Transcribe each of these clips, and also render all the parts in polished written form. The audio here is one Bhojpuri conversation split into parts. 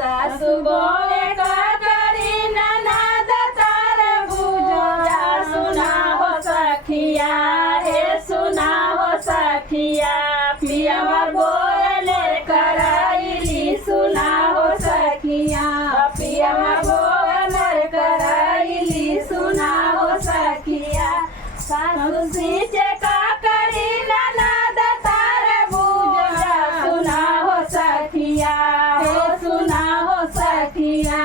सासू बोले का करी ननद तार बुझा सुना हो सखिया हे सुना हो सखिया पिया बोले कराइली सुना हो सखिया पिया बोले कराइली सुना हो सखिया सासू सींचे का करी ननद तार बुझा सुना हो सखिया हे सुना हो सखिया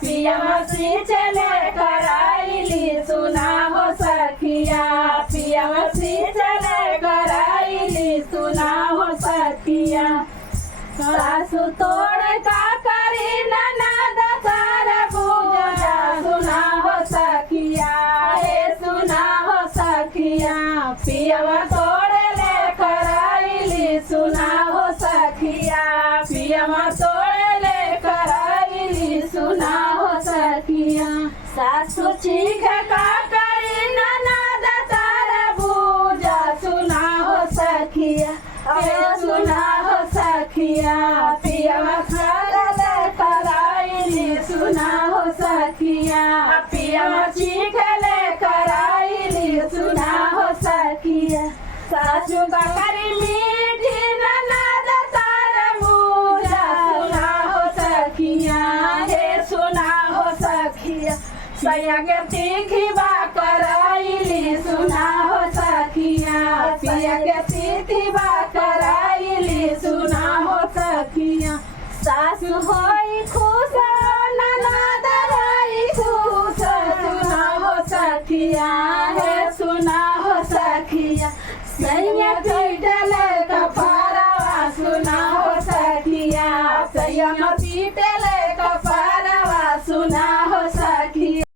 पिया सींचे ले कराइली सुना हो सखिया पिया सींचे ले कराइली सुना हो सखिया सासू तोड़ का करी ननद तार बुझा सुना हो सखिया हे सुना हो सखिया पिया तोड़ ले कराइली सुना हो सखिया पिया तोड़ ले कराइली सुना हो सखिया सासू चीख का करी ननद तार बुझा सुना हो सखिया हे सुना हो सखिया पिया कराइली सुना हो सखिया पिया चीख ले कराइली सुना हो सखिया सासू का करी मीठी ननद तार बुझा सुना हो सखिया हे सुना हो सखिया सैया के तीखी बा कराइली सुना हो सखिया पिया के तीखी बा कराइली सुना हो सखिया सासू होई खुश ननद होई खुश सुना हो सखिया हे सुना हो सखिया सैया पीटल कपारा सुना हो सखिया सैया पीटल कपारा